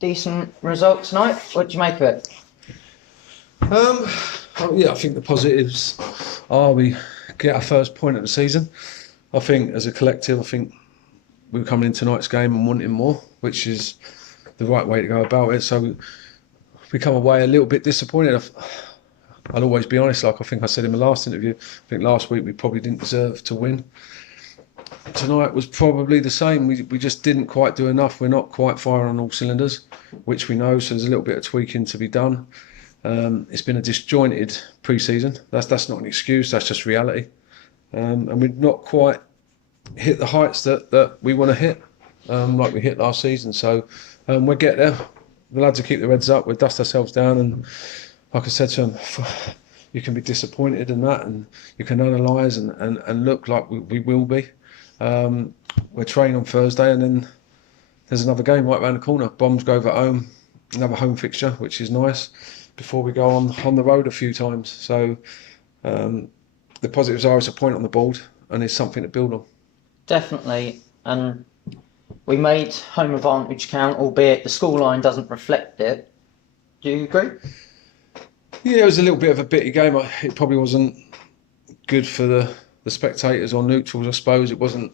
decent result tonight. What do you make of it? Yeah, I think the positives are we get our first point of the season. I think as a collective, I think we were coming in tonight's game and wanting more, which is the right way to go about it. So we come away a little bit disappointed. I'll always be honest, like I think I said in my last interview, I think last week we probably didn't deserve to win. Tonight was probably the same. We just didn't quite do enough. We're not quite firing on all cylinders, which we know, so there's a little bit of tweaking to be done. It's been a disjointed pre-season. That's not an excuse, that's just reality. And we've not quite hit the heights that we want to hit, like we hit last season. So we'll get there. The lads will keep their heads up, we'll dust ourselves down, and like I said to them, you can be disappointed in that, and you can analyse and look like we will be. We're training on Thursday, and then there's another game right around the corner. Bombsgrove at home, another home fixture, which is nice, before we go on the road a few times. So the positives are it's a point on the board, and it's something to build on. Definitely, and we made home advantage count, albeit the scoreline doesn't reflect it. Do you agree? Yeah, it was a little bit of a bitty game. It probably wasn't good for the spectators or neutrals, I suppose. It wasn't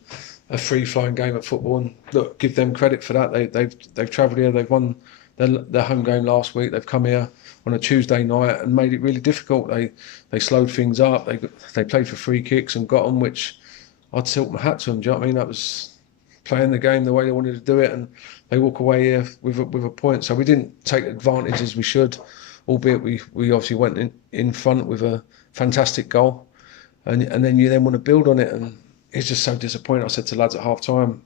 a free-flowing game of football, and look, give them credit for that. They've travelled here, they've won their home game last week. They've come here on a Tuesday night and made it really difficult. They slowed things up. They played for free kicks and got them, which I'd tilt my hat to them. Do you know what I mean? That was playing the game the way they wanted to do it, and they walk away here with a point. So we didn't take advantage as we should, albeit we obviously went in front with a fantastic goal, and then you then want to build on it, and it's just so disappointing. I said to lads at half time,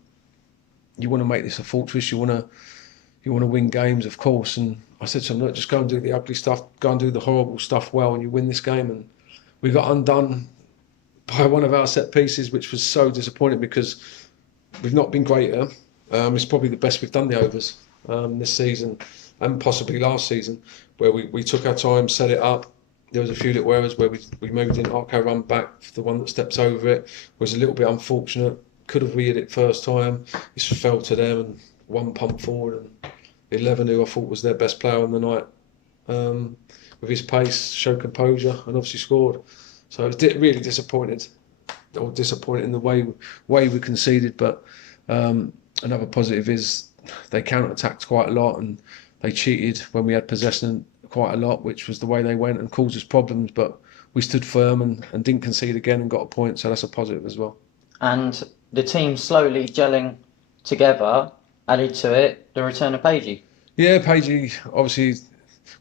you want to make this a fortress, you want to win games, of course, and I said to them, look, just go and do the ugly stuff, go and do the horrible stuff well, and you win this game. And we got undone by one of our set pieces, which was so disappointing because we've not been greater. It's probably the best we've done the overs this season, and possibly last season, where we took our time, set it up. There was a few little errors where we maybe didn't arc our run back. The one that steps over it was a little bit unfortunate. Could have hit it first time. It just fell to them, and one pump forward, and 11, who I thought was their best player on the night, with his pace, showed composure, and obviously scored. So I was really disappointed in the way we conceded. But another positive is they counter-attacked quite a lot, and they cheated when we had possession quite a lot, which was the way they went and caused us problems. But we stood firm and didn't concede again and got a point, so that's a positive as well. And the team slowly gelling together, added to it the return of Pagey. Yeah, Pagey, obviously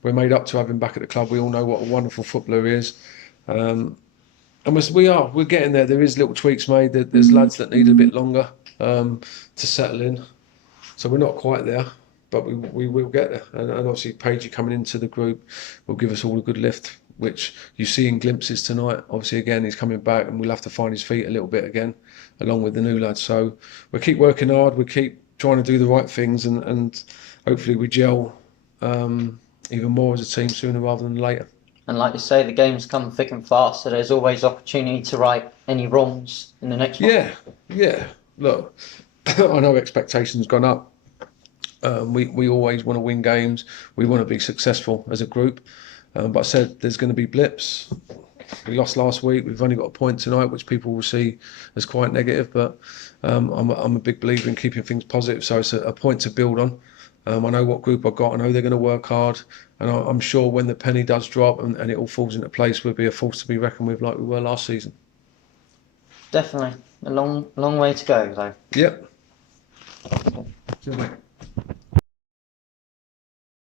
we're made up to have him back at the club. We all know what a wonderful footballer he is. And we're getting there. There is little tweaks made. There's lads that need a bit longer to settle in. So we're not quite there, but we will get there. And obviously Pagey coming into the group will give us all a good lift, which you see in glimpses tonight. Obviously, again, he's coming back, and we'll have to find his feet a little bit again, along with the new lads. So we'll keep working hard. We'll keep trying to do the right things, and hopefully we gel even more as a team sooner rather than later. And like you say, the games come thick and fast, so there's always opportunity to right any wrongs in the next one. Yeah. Look, I know expectations gone up. We always want to win games. We want to be successful as a group. But I said there's going to be blips. We lost last week. We've only got a point tonight, which people will see as quite negative. But I'm a big believer in keeping things positive. So it's a point to build on. I know what group I've got. I know they're going to work hard. And I'm sure when the penny does drop and it all falls into place, we'll be a force to be reckoned with like we were last season. Definitely. A long way to go, though. Yep. Cheers, mate.